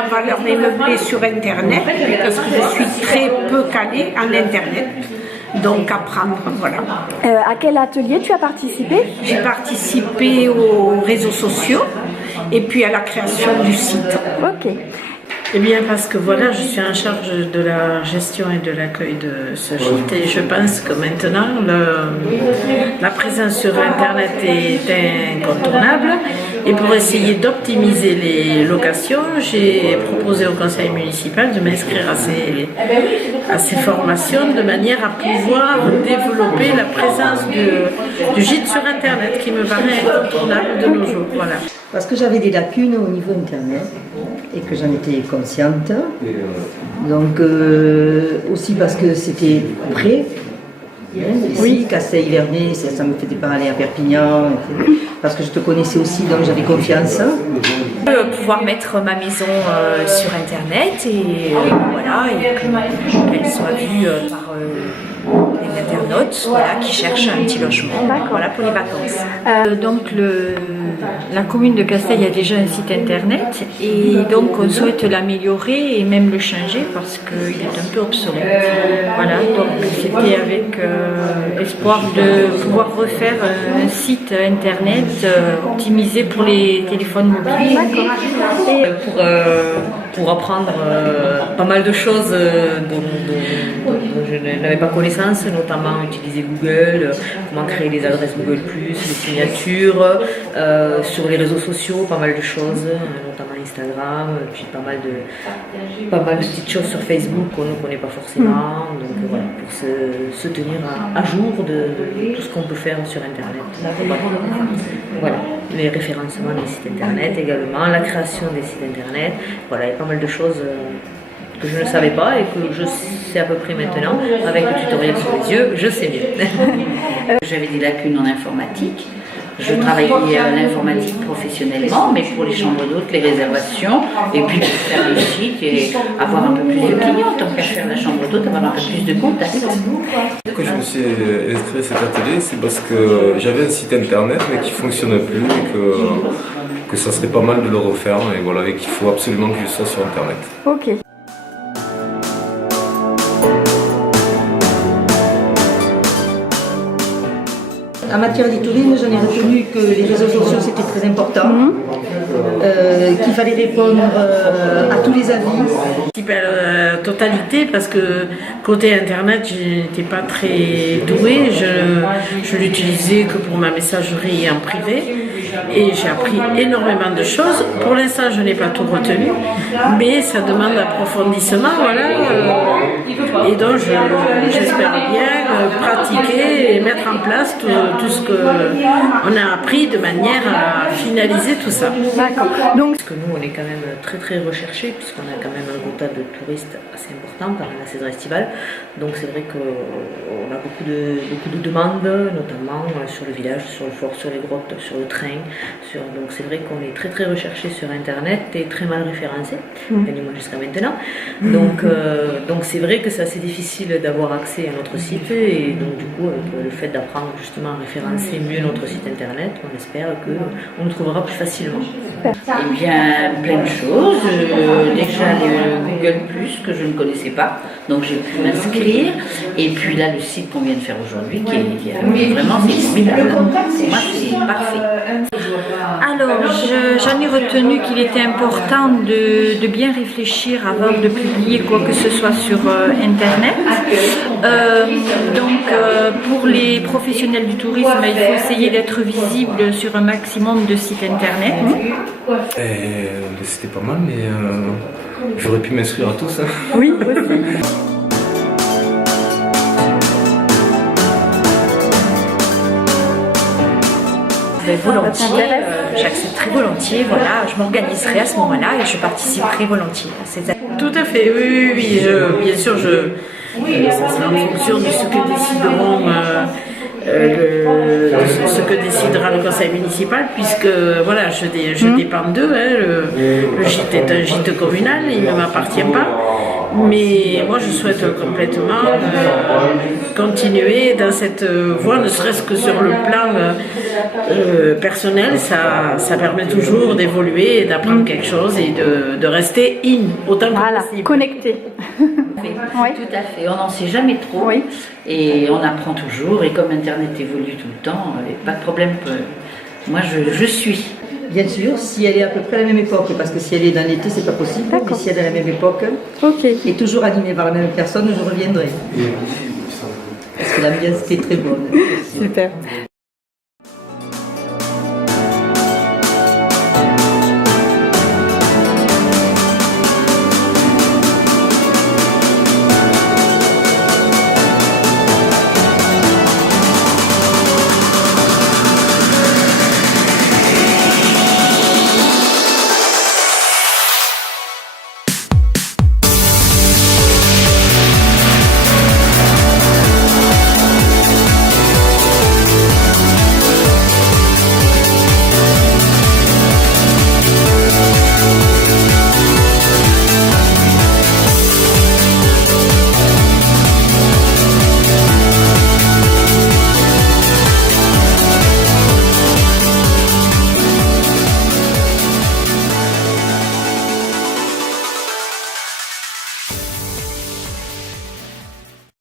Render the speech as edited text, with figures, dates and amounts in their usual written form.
en valeur mes meublés sur Internet, parce que je suis très peu calée en Internet. Donc apprendre, voilà. À quel atelier tu as participé? J'ai participé aux réseaux sociaux et puis à la création du site. Ok. Eh bien parce que voilà, je suis en charge de la gestion et de l'accueil de ce gîte et je pense que maintenant la présence sur Internet est incontournable et pour essayer d'optimiser les locations, j'ai proposé au conseil municipal de m'inscrire à ces formations de manière à pouvoir développer la présence du gîte sur Internet qui me paraît incontournable de nos jours. Voilà. Parce que j'avais des lacunes au niveau Internet et que j'en étais consciente. Donc aussi parce que c'était près. Ici, Castel-Yvernay, ça me faisait pas aller à Perpignan. Parce que je te connaissais aussi, donc j'avais confiance. Pouvoir mettre ma maison sur Internet et voilà, et qu'elle soit vue par les internautes, voilà, qui cherchent un petit logement, voilà, pour les vacances. Donc la commune de Castel a déjà un site internet et donc on souhaite l'améliorer et même le changer parce qu'il est un peu obsolète. Voilà, donc c'était avec espoir de pouvoir refaire un site internet optimisé pour les téléphones mobiles et pour apprendre pas mal de choses dont je n'avais pas connaissance, notamment utiliser Google, comment créer les adresses Google+, les signatures, sur les réseaux sociaux, pas mal de choses, notamment Instagram, puis pas mal de petites choses sur Facebook qu'on ne connaît pas forcément, donc voilà, pour se tenir à jour de tout ce qu'on peut faire sur Internet. Voilà, les référencements des sites Internet également, la création des sites Internet, voilà, il y a pas mal de choses que je ne savais pas et que je sais à peu près maintenant, avec le tutoriel sur les yeux, je sais mieux. J'avais des lacunes en informatique. Je travaillais à l'informatique professionnellement, mais pour les chambres d'hôtes, les réservations, et puis pour faire le site et avoir un peu plus de clients, tant qu'à faire la chambre d'hôte, avoir un peu plus de contacts. Pourquoi je me suis inscrit à cet atelier, c'est parce que j'avais un site internet mais qui ne fonctionnait plus et que ça serait pas mal de le refaire, et voilà, et qu'il faut absolument que je sois sur internet. Ok. En matière de tourisme, j'en ai retenu que les réseaux sociaux c'était très important, qu'il fallait répondre à tous les avis. Totalité parce que côté internet je n'étais pas très douée, je l'utilisais que pour ma messagerie en privé et j'ai appris énormément de choses. Pour l'instant je n'ai pas tout retenu mais ça demande approfondissement, voilà, et donc j'espère bien pratiquer et mettre en place tout ce qu'on a appris de manière à finaliser tout ça. D'accord. Donc, parce que nous on est quand même très très recherchés puisqu'on a quand même un quota de touristes assez important pendant la saison estivale, donc c'est vrai qu'on a beaucoup de demandes, notamment sur le village, sur le fort, sur les grottes, sur le train, donc c'est vrai qu'on est très très recherché sur internet et très mal référencé, du moins jusqu'à maintenant, donc c'est vrai que c'est assez difficile d'avoir accès à notre site et donc du coup avec le fait d'apprendre justement à référencer mieux notre site internet, on espère qu'on le trouvera plus facilement. Eh bien, plein de choses. Déjà le Google+, que je ne connaissais pas, donc j'ai pu m'inscrire. Et puis là, le site qu'on vient de faire aujourd'hui, qui est vraiment formidable. Pour moi, c'est parfait. Alors, j'en ai retenu qu'il était important de bien réfléchir avant de publier quoi que ce soit sur Internet. Pour les professionnels du tourisme, il faut essayer d'être visible sur un maximum de sites Internet. C'était pas mal, mais j'aurais pu m'inscrire à tous. Hein. oui, aussi. Volontiers, j'accepte très volontiers, voilà, je m'organiserai à ce moment-là et je participerai volontiers à ces activités. Tout à fait, oui, bien sûr, ça sera en fonction de ce que décideront ce que décidera le conseil municipal, puisque voilà, je dépends d'eux, hein, le gîte est un gîte communal, il ne m'appartient pas. Mais moi, je souhaite complètement continuer dans cette voie, ne serait-ce que sur le plan personnel. Ça permet toujours d'évoluer, d'apprendre quelque chose et de rester autant que possible. Connecté. Oui. Tout à fait, on n'en sait jamais trop et on apprend toujours et comme Internet évolue tout le temps, pas de problème. Moi je suis. Bien sûr, si elle est à peu près à la même époque, parce que si elle est dans l'été, c'est pas possible, mais si elle est à la même époque et toujours animée par la même personne, je reviendrai. Parce que l'ambiance était très bonne. Super.